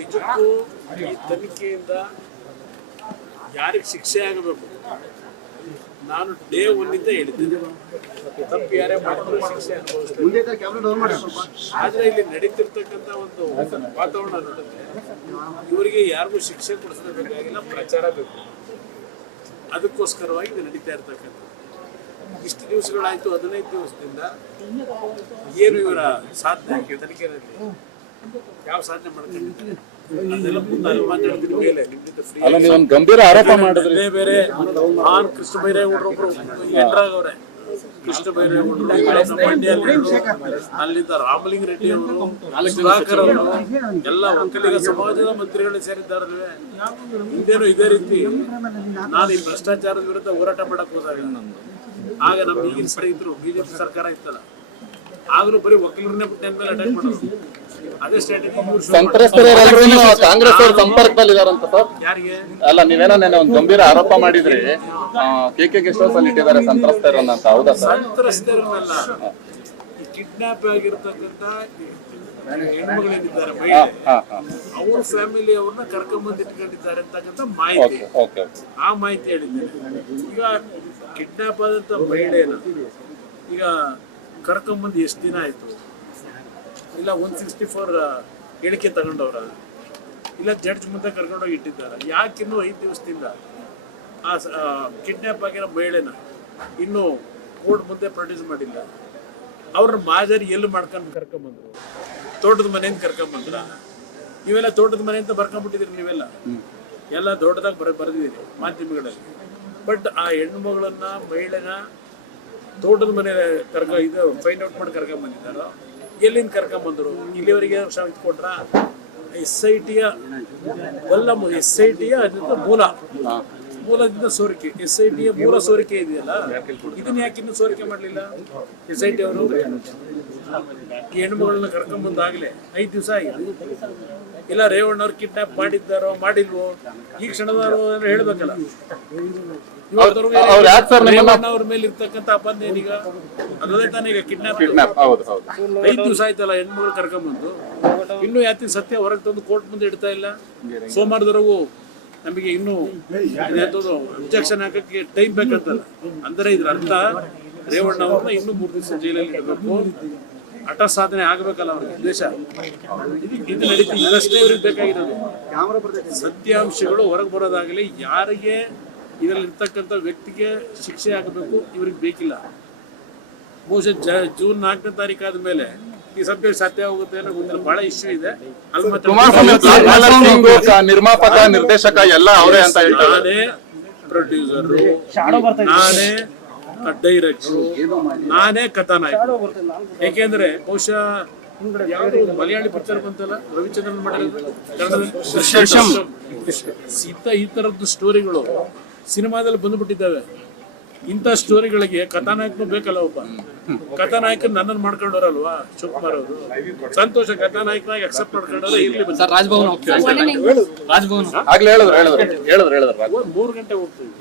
ನಿಜಕ್ಕೂ ಈ ತನಿಖೆಯಿಂದ ಯಾರಿಗೆ ಶಿಕ್ಷೆ ಆಗಬೇಕು ನಾನು ಡೇ ಒನ್ನಿಂದ ಹೇಳಿದ್ದೇನೆ. ತಪ್ಪು ಯಾರೇ ಮಾಡಿದ್ರು ಶಿಕ್ಷೆ ಅನುಭವಿಸ್ತಾರೆ. ಆದ್ರೆ ಇಲ್ಲಿ ನಡೀತಿರ್ತಕ್ಕಂಥ ಒಂದು ವಾತಾವರಣ ನೋಡಿದ್ರೆ ಇವರಿಗೆ ಯಾರಿಗೂ ಶಿಕ್ಷೆ ಕೊಡಿಸಬೇಕಾಗಿಲ್ಲ, ಪ್ರಚಾರ ಬೇಕು. ಅದಕ್ಕೋಸ್ಕರವಾಗಿ ಇದು ನಡೀತಾ ಇರ್ತಕ್ಕಂಥ ಇಷ್ಟು ದಿವಸಗಳಾಯ್ತು, 15 ದಿವಸದಿಂದ ಏನು ಇವರ ಸಾಧನೆ ತನಿಖೆಯಲ್ಲಿ ಯಾವ ಸಾಧನೆ ಮಾಡ್ಕೊಂಡಿದ್ದಾರೆ ಅದೆಲ್ಲ ಮುಂದೆ ಅಲ್ಲಿ ಮಾತಾಡ್ತೀನಿ ಮೇಲೆ ನಿಮ್ಮಿಂದ ಫ್ರೀ. ಅಲ್ಲ, ನೀವು ಒಂದು ಗಂಭೀರ ಆರೋಪ ಮಾಡಿದ್ರಿ. ಬೇರೆ ಕೃಷ್ಣ ಬೈರೇಗೌಡರು ಒಬ್ರು ಎಂಟ್ರಾಗವ್ರೆ. ಕೃಷ್ಣ ಬೈರೇಗೌಡರು ಅಲ್ಲಿಂದ ರಾಮಲಿಂಗ ರೆಡ್ಡಿ ಅವರು, ಸುಧಾಕರ್ ಅವರು ಎಲ್ಲ ಒಕ್ಕಲಿಗ ಸಮಾಜದ ಮಂತ್ರಿಗಳು ಸೇರಿದ್ದಾರಲ್ವೇ. ಹಿಂದೇನು ಇದೇ ರೀತಿ ನಾನು ಈ ಭ್ರಷ್ಟಾಚಾರದ ವಿರುದ್ಧ ಹೋರಾಟ ಮಾಡಕ್ ಹೋದಾಗ ಆಗ ನಮ್ಮ ಈಗಿನ ಸರಿ ಇದ್ರು ಬಿಜೆಪಿ ಸರ್ಕಾರ ಇತ್ತಲ್ಲ, ಆಗಲೂ ಬರೀ ವಕೀಲರನ್ನೇ ಬಿಟ್ಟು ಮೇಲೆ ಅಟ್ಯಾಕ್ ಮಾಡೋದು. ಅದೇ ಸ್ಟ್ರಾಟಜಿ ಸಂತ್ರಸ್ತರೆಲ್ಲರೂ ಕಾಂಗ್ರೆಸ್ ಅವ್ರ ಸಂಪರ್ಕದಲ್ಲಿ ಇದಾರಂತ ಸರ್. ಯಾರಿಗೆ ಅಲ್ಲ, ನೀವೇನೋ ನೆನೆ ಒಂದು ಗಂಭೀರ ಆರೋಪ ಮಾಡಿದ್ರಿ, KK ಗೆಸ್ಟ್ ಹೌಸ್ ಅಲ್ಲಿ ಇಟ್ಟಿದ್ದಾರೆ ಸಂತ್ರಸ್ತರನ್ನ ಅಂತ. ಹೌದಾ ಸರ್? ಸಂತ್ರಸ್ತರನ್ನೆಲ್ಲ ಈ ಕಿಡ್ನಾಪ್ ಆಗಿರ್ತಕ್ಕಂಥ ಹೆಣ್ಮಗಳೇನಿದ್ದಾರೆ ಮಹಿಳೆ, ಅವ್ರ ಫ್ಯಾಮಿಲಿ ಅವ್ರನ್ನ ಕರ್ಕೊಂಡ್ಬಂದು ಇಟ್ಕೊಂಡಿದ್ದಾರೆ ಅಂತಕ್ಕಂಥ ಮಾಹಿತಿ, ಆ ಮಾಹಿತಿ ಹೇಳಿದ್ದೇನೆ. ಈಗ ಕಿಡ್ನಾಪ್ ಆದಂತ ಮಹಿಳೆನ ಈಗ ಕರ್ಕೊಂಡ್ಬಂದು ಎಷ್ಟು ದಿನ ಆಯ್ತು? ಇಲ್ಲ 164 ಹೇಳಿಕೆ ತಗೊಂಡವ್ರ, ಇಲ್ಲ ಜಡ್ಜ್ ಮುಂದೆ ಕರ್ಕೊಂಡೋಗಿ ಇಟ್ಟಿದ್ದಾರೆ. ಯಾಕಿನ್ನೂ 5 ದಿವಸದಿಂದ ಆ ಕಿಡ್ನಾಪ್ ಆಗಿರೋ ಮಹಿಳೆನ ಇನ್ನೂ ಕೋರ್ಟ್ ಮುಂದೆ ಪ್ರೊಡ್ಯೂಸ್ ಮಾಡಿಲ್ಲ? ಅವ್ರನ್ನ ಮಾಜರಿ ಎಲ್ಲಿ ಮಾಡ್ಕೊಂಡು ಕರ್ಕೊಂಬಂದ್ರು? ತೋಟದ ಮನೆಯಿಂದ ಕರ್ಕೊಂಬಂದ್ರ? ನೀವೆಲ್ಲ ತೋಟದ ಮನೆ ಅಂತ ಬರ್ಕೊಂಡ್ಬಿಟ್ಟಿದ್ರಿ, ನೀವೆಲ್ಲ ಎಲ್ಲ ದೊಡ್ಡದಾಗಿ ಬರೆದಿದ್ದೀರಿ ಮಾಧ್ಯಮಗಳಲ್ಲಿ. ಬಟ್ ಆ ಹೆಣ್ಣು ಮಗಳನ್ನ ಮಹಿಳೆನ ತೋಟದ ಮನೆ ಇದು ಫೈಂಡ್ ಔಟ್ ಮಾಡಿ ಕರ್ಕೊಂಬಂದಿದ್ದಾರೋ, ಎಲ್ಲಿಂದ ಕರ್ಕೊಂಬಂದ್ರು? ಇಲ್ಲಿವರೆಗೆ ಇದು ಕೊಟ್ರ? SITಯ ಮೂಲದಿಂದ ಸೋರಿಕೆ, SITಯ ಮೂಲ ಸೋರಿಕೆ ಇದೆಯಲ್ಲ, ಇದನ್ನ ಯಾಕೆ ಇನ್ನೂ ಸೋರಿಕೆ ಮಾಡಲಿಲ್ಲ SIT ಅವರು? ಈ ಹೆಣ್ಮಗಳನ್ನ ಕರ್ಕೊಂಬಂದಾಗಲೇ 5 ದಿವಸ ಆಗಿದೆ. ಇಲ್ಲ ರೇವಣ್ಣವ್ರು ಕಿಡ್ನಾಪ್ ಮಾಡಿದ್ದಾರೋ ಮಾಡಿಲ್ವೋ ಈ ಕ್ಷಣದವರು ಹೇಳ್ಬೇಕಲ್ಲ. ಅವ್ರ ಮೇಲೆ ಇರ್ತಕ್ಕಂಥ ಅಪಂದ ಏನೀಗ? ಅದೇ ತಾನೇ ಈಗ ಕಿಡ್ನಾಪ್. 5 ದಿವಸ ಆಯ್ತಲ್ಲ ಹೆಣ್ಮಗಳು ಕರ್ಕೊಂಬಂದು, ಇನ್ನೂ ಯಾತಿನ ಸತ್ಯ ಹೊರಗೆ ತಂದು ಕೋರ್ಟ್ ಮುಂದೆ ಇಡ್ತಾ ಇಲ್ಲ. ಸೋಮವಾರದವರೆಗೂ ನಮಗೆ ಇನ್ನೂ ಅಬ್ಜೆಕ್ಷನ್ ಹಾಕಕ್ಕೆ ಟೈಮ್ ಬೇಕಂತಲ್ಲ. ಅಂದ್ರೆ ಇದ್ರ ಅರ್ಥ ರೇವಣ್ಣ ಅವ್ರನ್ನ ಇನ್ನೂ 3 ದಿವಸ ಜೈಲಲ್ಲಿ ಇಡಬೇಕು, ಹಠ ಸಾಧನೆ ಆಗ್ಬೇಕಲ್ಲ ಅವ್ರಿಗೆ ಉದ್ದೇಶ. ಇದು ನಡೀತೀವಿ, ಇದಷ್ಟೇ ಇವ್ರಿಗೆ ಬೇಕಾಗಿರೋದು. ಸತ್ಯಾಂಶಗಳು ಹೊರಗೆ ಬರೋದಾಗಲಿ, ಯಾರಿಗೆ ಇದರಲ್ಲಿ ಇರ್ತಕ್ಕಂಥ ವ್ಯಕ್ತಿಗೆ ಶಿಕ್ಷೆ ಆಗಬೇಕು ಇವ್ರಿಗೆ ಬೇಕಿಲ್ಲ. ಬಹುಶಃ ಜೂನ್ 4ನೇ ತಾರೀಕು ಆದ್ಮೇಲೆ ಈ ಸಬ್ಜೆಕ್ಟ್ ಸತ್ಯ ಹೋಗುತ್ತೆ ಅನ್ನೋ ಗೊತ್ತಿಲ್ಲ. ಬಹಳ ಇಶ್ಯೂ ಇದೆ ಅಲ್ಲಿ. ನಿರ್ಮಾಪಕ ನಿರ್ದೇಶಕ ಎಲ್ಲ ಅವರೇ ಅಂತ ಹೇಳ್ತಾರೆ. ನಾನೇ ಪ್ರೊಡ್ಯೂಸರ್, ನಾನೇ ಡೈರೆಕ್ಟರ್, ನಾನೇ ಕಥಾನಾಯಕ. ಯಾಕೆಂದ್ರೆ ಬಹುಶಃ ಯಾವ್ದು ಮಲಯಾಳಿ ಪಿಕ್ಚರ್ ಬಂತಲ್ಲ ರವಿಚಂದ್ರನ್ ಮಾಡಿರೋದು ಕನ್ನಡದಲ್ಲಿ, ಈ ತರದ್ದು ಸ್ಟೋರಿಗಳು ಸಿನಿಮಾದಲ್ಲಿ ಬಂದ್ಬಿಟ್ಟಿದ್ದಾವೆ. ಇಂಥ ಸ್ಟೋರಿಗಳಿಗೆ ಕಥಾನಾಯಕನು ಬೇಕಲ್ಲ. ಒಬ್ಬ ಕಥಾನಾಯಕನ್ ನನ್ನನ್ನು ಮಾಡ್ಕೊಂಡವ್ರಲ್ವಾ ಶಿವಕುಮಾರ್ ಅವರು. ಸಂತೋಷ, ಕಥಾನಾಯಕನಾಗಿ ಅಕ್ಸೆಪ್ಟ್ ಮಾಡ್ಕೊಂಡ್ರೆ ಇರ್ಲಿ. 3 ಗಂಟೆ ಹೋಗ್ತೀವಿ.